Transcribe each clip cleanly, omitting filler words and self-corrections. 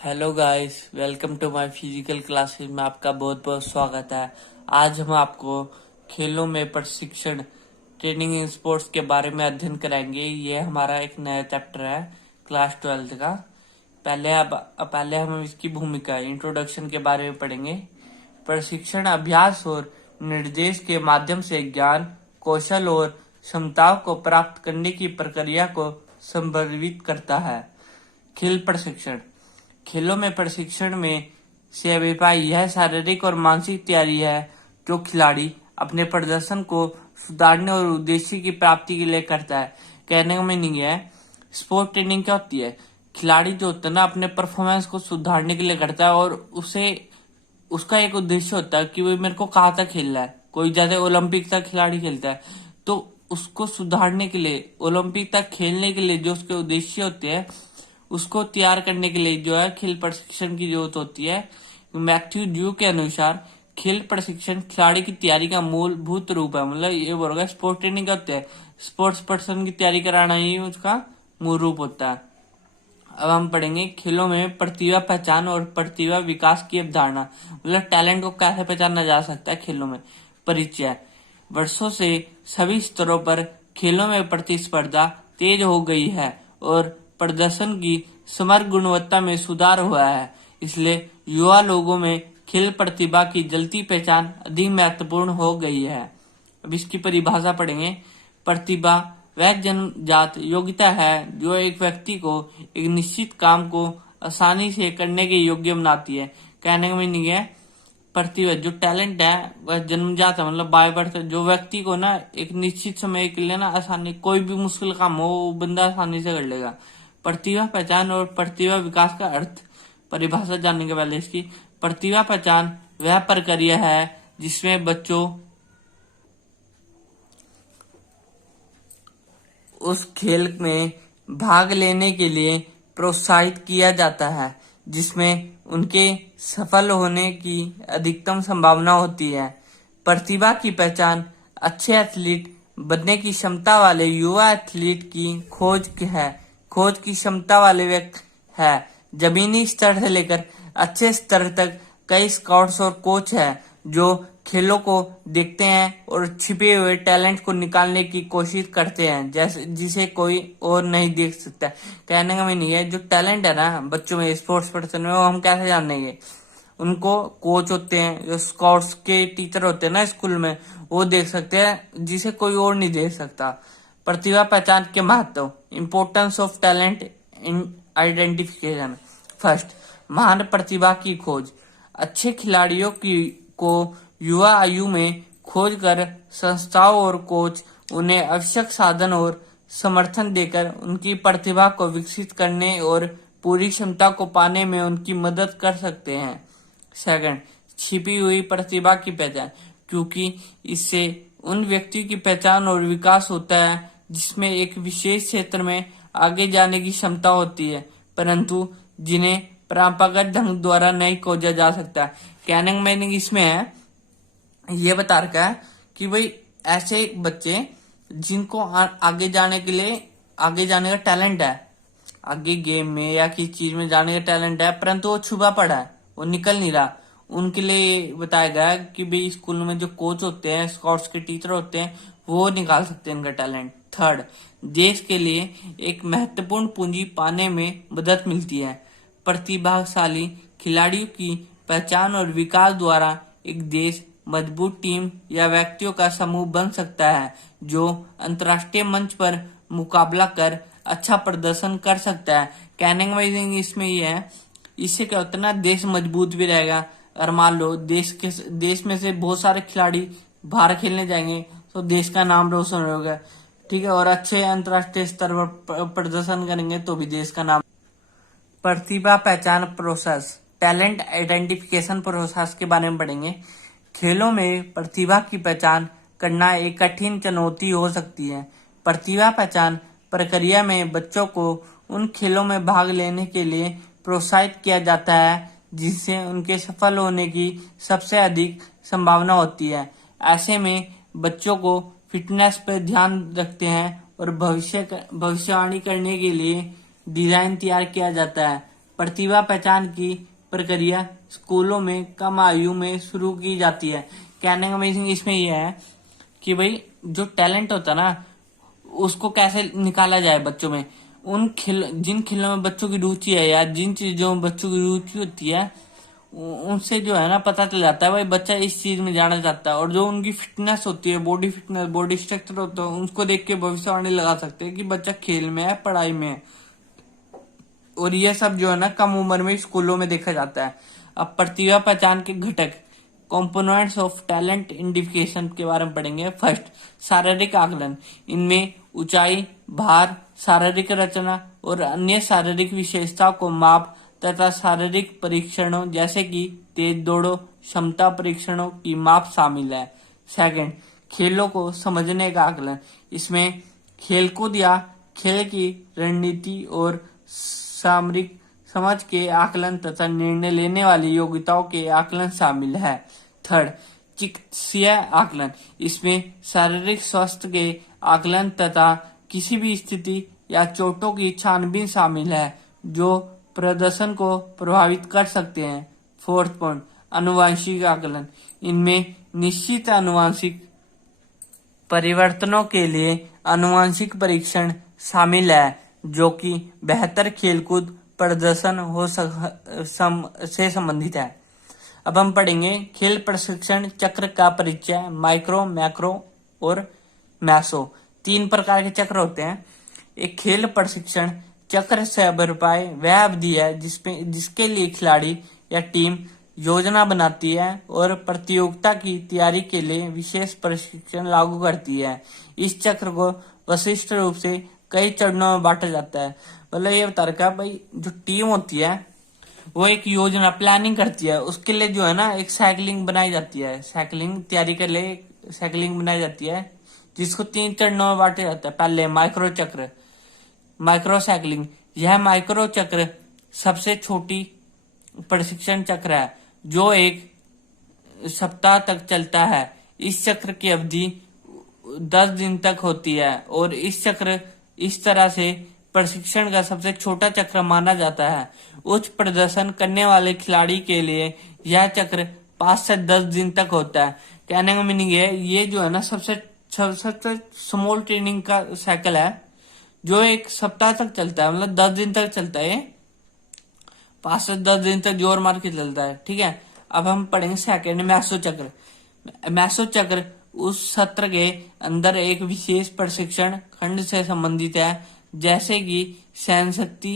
Hello guys, welcome to my physical classes में आपका बहुत बहुत स्वागत है। आज हम आपको खेलों में प्रशिक्षण ट्रेनिंग इन स्पोर्ट्स के बारे में अध्ययन कराएंगे। ये हमारा एक नया चैप्टर है क्लास 12 का। पहले हम इसकी भूमिका इंट्रोडक्शन के बारे में पढ़ेंगे। प्रशिक्षण अभ्यास और निर्देश के माध्यम से ज्ञान, कौशल और क्षमताओं को प्राप्त करने की प्रक्रिया को संदर्भित करता है। खेल प्रशिक्षण खेलों में प्रशिक्षण में से अभिप्राय यह शारीरिक और मानसिक तैयारी है जो खिलाड़ी अपने प्रदर्शन को सुधारने और उद्देश्य की प्राप्ति के लिए करता है। कहने का मीनिंग है, स्पोर्ट ट्रेनिंग क्या होती है? खिलाड़ी जो होता है ना, अपने परफॉर्मेंस को सुधारने के लिए करता है और उसे उसका एक उद्देश्य होता है कि वो मेरे को कहाँ तक खेलना है। कोई ज्यादा ओलंपिक तक खिलाड़ी खेलता है तो उसको सुधारने के लिए, ओलंपिक तक खेलने के लिए जो उसके उद्देश्य होते हैं उसको तैयार करने के लिए जो है खेल प्रशिक्षण की जरूरत होती है। मैथ्यू ड्यू के अनुसार खेल प्रशिक्षण खिलाड़ी की तैयारी का मूलभूत रूप है। मतलब ये बोलेगा स्पोर्ट्स ट्रेनिंग का होता है, स्पोर्ट्स पर्सन की तैयारी कराना ही उसका मूल रूप होता है। अब हम पढ़ेंगे खेलों में प्रतिभा पहचान और प्रतिभा विकास की अवधारणा। मतलब टैलेंट को कैसे पहचाना जा सकता है खेलों में। परिचय। वर्षों से सभी स्तरों पर खेलों में प्रतिस्पर्धा तेज हो गई है और प्रदर्शन की समग्र गुणवत्ता में सुधार हुआ है। इसलिए युवा लोगों में खेल प्रतिभा की जल्दी पहचान अधिक महत्वपूर्ण हो गई है। अब इसकी परिभाषा पढ़ेंगे। प्रतिभा वह जन्मजात योग्यता है जो एक व्यक्ति को एक निश्चित काम को आसानी से करने के योग्य बनाती है। कहने का मीनिंग है, प्रतिभा जो टैलेंट है वह जन्मजात है, मतलब बाय बर्थ, जो व्यक्ति को ना एक निश्चित समय के लिए ना आसानी, कोई भी मुश्किल काम हो वो बंदा आसानी से कर लेगा। प्रतिभा पहचान और प्रतिभा विकास का अर्थ। परिभाषा जानने के पहले इसकी। प्रतिभा पहचान वह प्रक्रिया है जिसमें बच्चों उस खेल में भाग लेने के लिए प्रोत्साहित किया जाता है जिसमें उनके सफल होने की अधिकतम संभावना होती है। प्रतिभा की पहचान अच्छे एथलीट बनने की क्षमता वाले युवा एथलीट की खोज की क्षमता वाले व्यक्ति है। जमीनी स्तर से लेकर अच्छे स्तर तक कई स्काउट्स और कोच हैं जो खेलों को देखते हैं और छिपे हुए टैलेंट को निकालने की कोशिश करते हैं, जैसे जिसे कोई और नहीं देख सकता। कहने का मीनिंग है, जो टैलेंट है ना बच्चों में, स्पोर्ट्स पर्सन में, वो हम कैसे जानेंगे? उनको कोच होते हैं, जो स्काउट्स के टीचर होते हैं ना स्कूल में, वो देख सकते हैं जिसे कोई और नहीं देख सकता। प्रतिभा पहचान के महत्व। Importance of talent in identification. First, महान प्रतिभा की खोज। अच्छे खिलाड़ियों को युवा आयु में खोज कर संस्थाओं और कोच उन्हें आवश्यक साधन और समर्थन देकर उनकी प्रतिभा को विकसित करने और पूरी क्षमता को पाने में उनकी मदद कर सकते हैं। सेकंड, छिपी हुई प्रतिभा की पहचान, क्योंकि इससे उन व्यक्ति की पहचान और विकास होता है जिसमें एक विशेष क्षेत्र में आगे जाने की क्षमता होती है परंतु जिन्हें परंपरागत ढंग द्वारा नहीं खोजा जा सकता। कहने का मीनिंग इसमें है, ये बता रखा है कि भाई ऐसे बच्चे जिनको आगे जाने का टैलेंट है, आगे गेम में या किसी चीज में जाने का टैलेंट है परंतु वो छुपा पड़ा है, वो निकल नहीं रहा, उनके लिए बताया गया है कि भाई स्कूल में जो कोच होते हैं, स्काउट्स के टीचर होते हैं, वो निकाल सकते हैं इनका टैलेंट। थर्ड, देश के लिए एक महत्वपूर्ण पूंजी पाने में मदद मिलती है। प्रतिभाशाली खिलाड़ियों की पहचान और विकास द्वारा एक देश मजबूत टीम या व्यक्तियों का समूह बन सकता है जो अंतर्राष्ट्रीय मंच पर मुकाबला कर अच्छा प्रदर्शन कर सकता है। कहने का मीनिंग इसमें ये है, इससे क्या होता है ना, देश मजबूत भी रहेगा। और मान लो देश में से बहुत सारे खिलाड़ी बाहर खेलने जाएंगे तो देश का नाम रोशन होगा, ठीक है, और अच्छे अंतर्राष्ट्रीय स्तर पर प्रदर्शन करेंगे तो भी देश का नाम। प्रतिभा पहचान प्रोसेस, टैलेंट आइडेंटिफिकेशन प्रोसेस के बारे में पढ़ेंगे। खेलों में प्रतिभा की पहचान करना एक कठिन चुनौती हो सकती है। प्रतिभा पहचान प्रक्रिया में बच्चों को उन खेलों में भाग लेने के लिए प्रोत्साहित किया जाता है जिससे उनके सफल होने की सबसे अधिक संभावना होती है। ऐसे में बच्चों को फिटनेस पर ध्यान रखते हैं और भविष्यवाणी करने के लिए डिजाइन तैयार किया जाता है। प्रतिभा पहचान की प्रक्रिया स्कूलों में कम आयु में शुरू की जाती है। कहने का मीनिंग इसमें यह है कि भाई जो टैलेंट होता है ना उसको कैसे निकाला जाए बच्चों में। जिन खेलों में बच्चों की रुचि है या जिन चीजों में बच्चों की रुचि होती है उनसे जो है ना पता चल जाता है भाई बच्चा इस चीज में जाना चाहता है। और जो उनकी फिटनेस होती है, बॉडी फिटनेस, बॉडी स्ट्रक्चर होता है, उसको देख के भविष्यवाणी लगा सकते हैं कि बच्चा खेल में है, पढ़ाई में है। और ये सब जो है ना कम उम्र में स्कूलों में देखा जाता है। अब प्रतिभा पहचान के घटक कंपोनेंट्स ऑफ टैलेंट आइडेंटिफिकेशन के बारे में पढ़ेंगे। फर्स्ट, शारीरिक आकलन। इनमें ऊंचाई, भार, शारीरिक रचना और अन्य शारीरिक विशेषताओं को माप तथा शारीरिक परीक्षणों जैसे कि तेज दौड़ो, क्षमता परीक्षणों की माप शामिल है। सेकंड, खेलों को समझने का आकलन। इसमें खेलकूद या खेल की रणनीति और सामरिक समझ के आकलन तथा निर्णय लेने वाली योग्यताओं के आकलन शामिल है। थर्ड, चिकित्सीय आकलन। इसमें शारीरिक स्वास्थ्य के आकलन तथा किसी भी स्थिति या चोटों की छानबीन शामिल है जो प्रदर्शन को प्रभावित कर सकते हैं। फोर्थ पॉइंट, आनुवंशिक आकलन। इनमें निश्चित आनुवंशिक परिवर्तनों के लिए आनुवंशिक परीक्षण शामिल है जो कि बेहतर खेलकूद प्रदर्शन से संबंधित है। अब हम पढ़ेंगे खेल प्रशिक्षण चक्र का परिचय। माइक्रो, मैक्रो और मैसो 3 प्रकार के चक्र होते हैं। एक खेल प्रशिक्षण चक्र से अभिप्राय वह अवधि है जिसके लिए खिलाड़ी या टीम योजना बनाती है और प्रतियोगिता की तैयारी के लिए विशेष प्रशिक्षण लागू करती है। इस चक्र को विशिष्ट रूप से कई चरणों में बांटा जाता है। मतलब ये बता रखा है भाई जो टीम होती है वो एक योजना प्लानिंग करती है, उसके लिए जो है ना एक साइकिलिंग बनाई जाती है, साइकिलिंग तैयारी के लिए साइकिलिंग बनाई जाती है जिसको 3 चरणों में बांटा जाता है। पहले माइक्रो चक्र, माइक्रो साइकिलिंग। यह माइक्रो चक्र सबसे छोटी प्रशिक्षण चक्र है जो 1 सप्ताह तक चलता है। इस चक्र की अवधि 10 दिन तक होती है और इस चक्र इस तरह से प्रशिक्षण का सबसे छोटा चक्र माना जाता है। उच्च प्रदर्शन करने वाले खिलाड़ी के लिए यह चक्र 5 से 10 दिन तक होता है। कहने का मीनिंग है ये जो है ना सबसे स्मॉल ट्रेनिंग का साइकिल है जो 1 सप्ताह तक चलता है, मतलब 10 दिन तक चलता है। 5 से 10 दिन तक जोर मार के चलता है। ठीक है, अब हम पढ़ेंगे सेकंड, मैसो चक्र। मैसो चक्र उस सत्र के अंदर एक विशेष प्रशिक्षण खंड से संबंधित है जैसे कि सहन शक्ति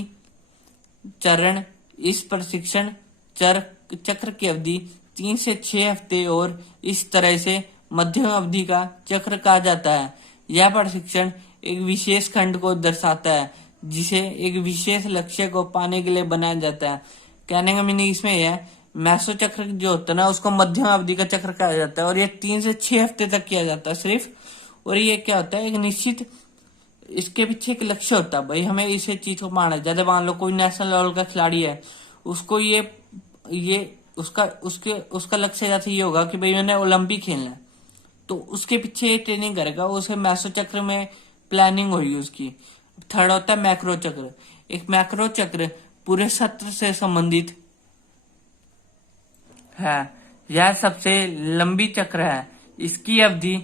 चरण। इस प्रशिक्षण चक्र की अवधि 3 से 6 हफ्ते और इस तरह से मध्यम अवधि का चक्र कहा जाता है। यह प्रशिक्षण एक विशेष खंड को दर्शाता है जिसे एक विशेष लक्ष्य को पाने के लिए बनाया जाता है। कहने का मीनिंग इसमें यह है मैसो चक्र जो होता है ना उसको मध्यम अवधि का चक्र कहा जाता है और ये 3 से 6 हफ्ते तक किया जाता है सिर्फ। और ये क्या होता है एक निश्चित इसके पीछे एक लक्ष्य होता है भाई हमें इसे चीज को पाना है। जैसे मान लो कोई नेशनल लेवल का खिलाड़ी है उसको ये उसका लक्ष्य जैसे ये होगा कि भाई मैंने ओलंपिक खेलना है तो उसके पीछे ये ट्रेनिंग करेगा, उसे मैसो चक्र में प्लानिंग होगी उसकी। थर्ड होता है मैक्रो चक्र। एक मैक्रो चक्र पूरे सत्र से संबंधित है। यह सबसे लंबी चक्र है। इसकी अवधि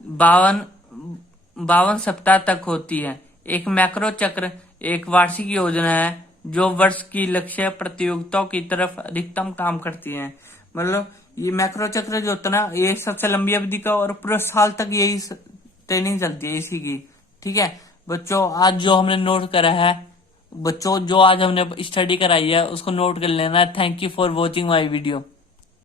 52 सप्ताह तक होती है। एक मैक्रो चक्र एक वार्षिक योजना है जो वर्ष की लक्ष्य प्रतियोगिताओं की तरफ अधिकतम काम करती है। मतलब ये मैक्रो चक्र जो होता है ना ये सबसे लंबी अवधि का और पूरे साल तक यही ट्रेनिंग चलती है इसी की। ठीक है बच्चों, आज जो हमने नोट करा है बच्चों, जो आज हमने स्टडी कराई है उसको नोट कर लेना है। Thank you for watching my video.